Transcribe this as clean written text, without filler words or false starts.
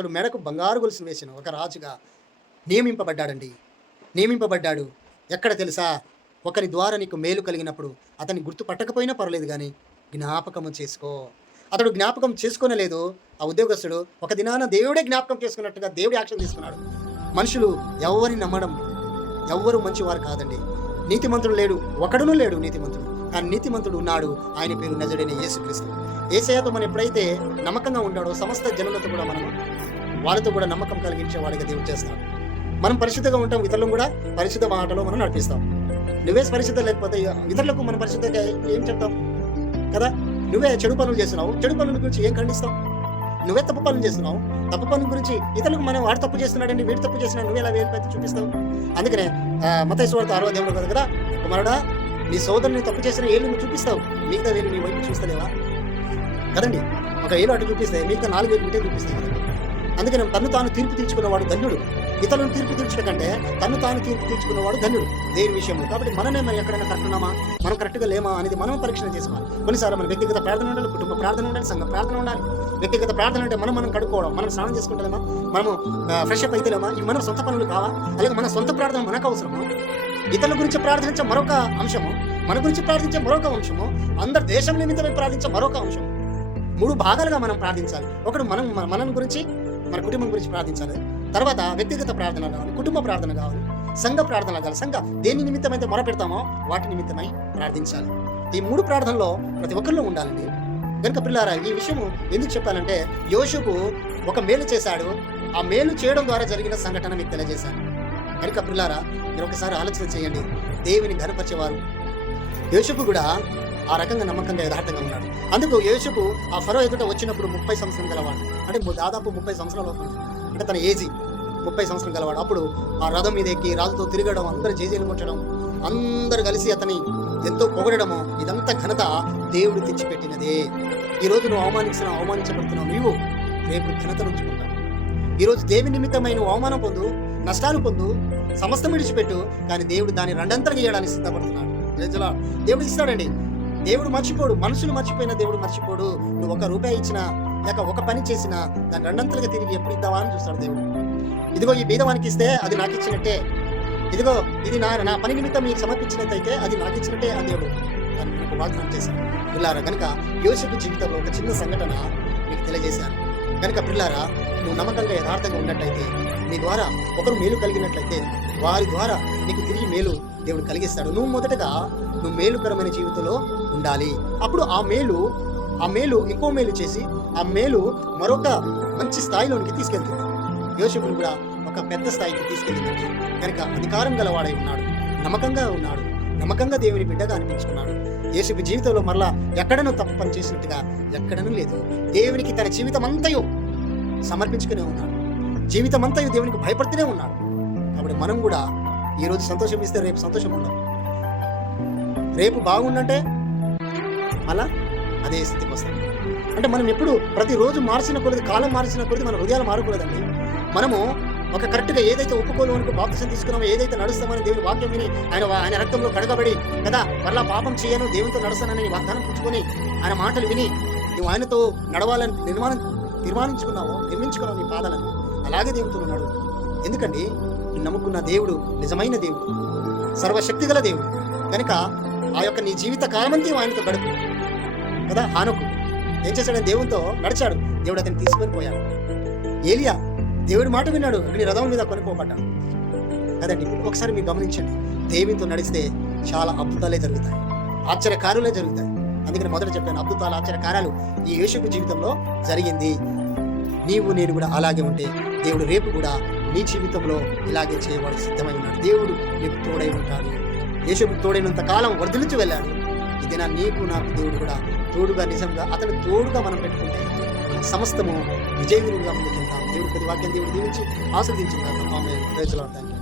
అతడు మెడకు బంగారు గొలుసును వేసిన ఒక రాజుగా నియమింపబడ్డాడండి. నియమింపబడ్డాడు. ఎక్కడ తెలుసా? ఒకరి ద్వారా నీకు మేలు కలిగినప్పుడు అతన్ని గుర్తుపట్టకపోయినా పర్లేదు, కానీ జ్ఞాపకము చేసుకో. అతడు జ్ఞాపకం చేసుకోనలేదు. ఆ ఉద్యోగస్తుడు ఒక దినాన దేవుడే జ్ఞాపకం చేసుకున్నట్టుగా దేవుడి యాక్షన్ తీసుకున్నాడు. మనుషులు ఎవరిని నమ్మడం, ఎవ్వరూ మంచివారు కాదండి. నీతిమంతుడు లేడు, ఒకడునూ లేడు నీతిమంతుడు. కానీ నీతిమంతుడు ఉన్నాడు. ఆయన పేరు నజరేయుడైన యేసుక్రీస్తు. యేసయ్యతో మనం ఎప్పుడైతే నమ్మకంగా ఉంటాడో సమస్త జనులతో కూడా మనం వాళ్ళతో కూడా నమ్మకం కలిగించేవాడిగా దేవుడు చేస్తాడు. మనం పరిశుద్ధంగా ఉంటాం, ఇతరులను కూడా పరిశుద్ధ మాటలో మనం నడిపిస్తాం. నువ్వే పరిశుద్ధం లేకపోతే ఇతరులకు మనం పరిశుద్ధంగా ఏం చెప్తాం కదా? నువ్వే చెడు పనులు చేస్తున్నావు, చెడు పనుల గురించి ఏం ఖండిస్తావు? నువ్వే తప్పు పనులు చేస్తున్నావు, తప్పు పనుల గురించి ఇతరులకు మనం వాడు తప్పు చేస్తున్నాడండి, వీడు తప్పు చేస్తున్నాడు, నువ్వే ఎలా వేలు పెట్టి చూపిస్తావు? అందుకనే మత్తయి సువార్త 6వ అధ్యాయంలో కదా కదా, కుమారుడా నీ సోదరుని తప్పు చేసిన ఏళ్ళు నువ్వు చూపిస్తావు, మిగతా వేలు నీ వైపు చూస్తలేవా కదండి? ఒక ఏళ్ళు అటు చూపిస్తే మిగతా 4 వేలు ఇటే చూపిస్తాయి కదండి. అందుకని తను తాను తీర్పు తీర్చుకున్నవాడు ధన్యుడు. ఇతరులను తీర్పు తీర్చడం కంటే తను తాను తీర్పు తీర్చుకున్నవాడు ధన్యుడు దేని విషయంలో. కాబట్టి మననే మరి ఎక్కడైనా కరెక్ట్ ఉన్నామా, మనం కరెక్ట్గా లేమా అనేది మనం పరీక్షణ చేసుకోవాలి. కొన్నిసార్లు మన వ్యక్తిగత ప్రార్థన ఉండాలి, కుటుంబ ప్రార్థన ఉండాలి, సంఘ ప్రార్థన ఉండాలి. వ్యక్తిగత ప్రార్థన అంటే మనం కడుక్కోవడం, మనం స్నానం చేసుకుంటలేమా, మనము ఫ్రెష్ అప్ అయితేలేమా, ఇవి మన సొంత పనులు కావా? అలాగే మన సొంత ప్రార్థన మనకు అవసరము. ఇతరుల గురించి ప్రార్థించే మరొక అంశము, మన గురించి ప్రార్థించే మరొక అంశము, అందరు దేశం నిమిత్తమై ప్రార్థించే మరొక అంశం. 3 భాగాలుగా మనం ప్రార్థించాలి. ఒకటి మన గురించి, మన కుటుంబం గురించి ప్రార్థించాలి. తర్వాత వ్యక్తిగత ప్రార్థన కావాలి, కుటుంబ ప్రార్థన కావాలి, సంఘ ప్రార్థన కావాలి. సంఘ దేని నిమిత్తమైతే మొరపెడతామో వాటి నిమిత్తమై ప్రార్థించాలి. ఈ 3 ప్రార్థనలో ప్రతి ఒక్కరిలో ఉండాలండి. కనుక పిల్లారా, ఈ విషయము ఎందుకు చెప్పాలంటే, యోషుకు ఒక మేలు చేశాడు. ఆ మేలు చేయడం ద్వారా జరిగిన సంఘటన మీకు తెలియజేశాను. కనుక పిల్లారా, మీరు ఒకసారి ఆలోచన చేయండి. దేవుని ఘనపరిచేవారు యోషుకు కూడా ఆ రకంగా నమ్మకంగా యథార్థంగా ఉన్నాడు. అందుకు యోషుకు ఆ ఫరో ఎదుట వచ్చినప్పుడు 30 సంవత్సరం గలవాడు, అంటే దాదాపు 30 సంవత్సరాలు అవుతుంది, అంటే తన ఏజీ 30 సంవత్సరం గలవాడు. అప్పుడు ఆ రథం మీద ఎక్కి రాజుతో తిరగడం, అందరు జేజేలు కొట్టడం, అందరు కలిసి అతని ఎంతో పొగడము, ఇదంతా ఘనత దేవుడు తెచ్చిపెట్టినదే. ఈరోజు నువ్వు అవమానించబడుతున్నావు, నీవు రేపు ఘనత ఉంచుకుంటావు. ఈరోజు దేవుని నిమిత్తమైన నువ్వు అవమానం పొందు, నష్టాలు పొందు, సమస్తం విడిచిపెట్టు, కానీ దేవుడు దాన్ని రెండంతరం చేయడానికి సిద్ధపడుతున్నాడు. దేవుడు ఇస్తాడండి. దేవుడు మర్చిపోడు, మనుషులు మర్చిపోయిన దేవుడు మర్చిపోడు. నువ్వు 1 రూపాయి ఇచ్చినా లేక ఒక పని చేసినా దాన్ని రెండంతలుగా తిరిగి ఎప్పుడు ఇద్దావా అని చూస్తాడు దేవుడు. ఇదిగో ఈ బీదవానికి ఇస్తే అది నాకు ఇచ్చినట్టే, ఇదిగో ఇది నా పని నిమిత్తం మీకు సమర్పించినట్టయితే అది నాకు ఇచ్చినట్టే అని దేవుడు నాకు వాగ్దానం చేశాడు. పిల్లారా, కనుక యోసేపు జీవితంలో ఒక చిన్న సంఘటన మీకు తెలియజేశాను. కనుక పిల్లారా, నువ్వు నమ్మకంగా యథార్థంగా ఉన్నట్టయితే, నీ ద్వారా ఒకరు మేలు కలిగినట్లయితే వారి ద్వారా నీకు తిరిగి మేలు దేవుడు కలిగిస్తాడు. నువ్వు మొదటగా నువ్వు మేలుకరమైన జీవితంలో ఉండాలి. అప్పుడు ఆ మేలు ఇంకో మేలు చేసి ఆ మేలు మరొక మంచి స్థాయిలోనికి తీసుకెళ్తుంది. యోసేపును కూడా ఒక పెద్ద స్థాయికి తీసుకెళ్ళిందండి. కనుక అధికారం గలవాడై ఉన్నాడు, నమ్మకంగా ఉన్నాడు, నమ్మకంగా దేవుని బిడ్డగా అనిపించుకున్నాడు. యోసేపు జీవితంలో మరలా ఎక్కడనూ తప్పు పని చేసినట్టుగా ఎక్కడనూ లేదు. దేవునికి తన జీవితం అంతయు సమర్పించుకునే ఉన్నాడు, జీవితం అంతయు దేవునికి భయపడుతూనే ఉన్నాడు. కాబట్టి మనం కూడా ఈరోజు సంతోషం ఇస్తే రేపు సంతోషం ఉండదు, రేపు బాగుండంటే అలా అదే స్థితికి వస్తాం. అంటే మనం ఎప్పుడు ప్రతిరోజు మార్చిన కొలది, కాలం మార్చిన కొలది మన హృదయాలు మారకూడదండి. మనము ఒక కరెక్ట్గా ఏదైతే ఒప్పుకోలు అనుకో బాప్తిసం తీసుకున్నామో, ఏదైతే నడుస్తామని దేవుని వాక్యం విని ఆయన రక్తంలో కడగబడి కదా మరలా పాపం చేయను, దేవునితో నడుస్తానని వాగ్దానం పుచ్చుకొని ఆయన మాటలు విని నువ్వు ఆయనతో నడవాలని నిర్మించుకున్నావు నీ పాదాలను, అలాగే దేవునితో ఉన్నాడు. ఎందుకండి నువ్వు నమ్ముకున్న దేవుడు నిజమైన దేవుడు, సర్వశక్తి గల దేవుడు. కనుక ఆ యొక్క నీ జీవిత కాలమంతా ఆయనతో గడుపు కదా. హానోకు ఏం చేశాడని దేవునితో నడిచాడు, దేవుడు అతన్ని తీసుకొని పోయాడు. ఏలియా దేవుడి మాట విన్నాడు, అగ్ని రథం మీద కొనిపోబడ్డాడు కదండి. ఒకసారి మీరు గమనించండి, దేవునితో నడిస్తే చాలా అద్భుతాలే జరుగుతాయి, ఆశ్చర్యకార్యాలే జరుగుతాయి. అందుకని మొదట చెప్పాను, అద్భుతాలు ఆశ్చర్యకార్యాలు ఈ యోసేపు జీవితంలో జరిగింది. నీవు నేను కూడా అలాగే ఉంటే దేవుడు రేపు కూడా నీ జీవితంలో ఇలాగే చేయవాడు సిద్ధమై ఉన్నాడు. దేవుడు నీకు తోడై ఉంటాడు. యేసుకు తోడైనంత కాలం వర్ధిల్లుచు వెళ్ళాడు. ఇదినా నీకు నాకు దేవుడు కూడా తోడుగా, నిజంగా అతను తోడుగా మనం పెట్టుకుంటే సమస్తము విజయగురువుగా ముందుకెళ్తాం. దేవుడు ప్రతి వాక్యం దేవుడు దీవించి ఆస్వాదించుకుంటాం. ఆమె ప్రైజ్ లార్డ్. థాంక్యూ.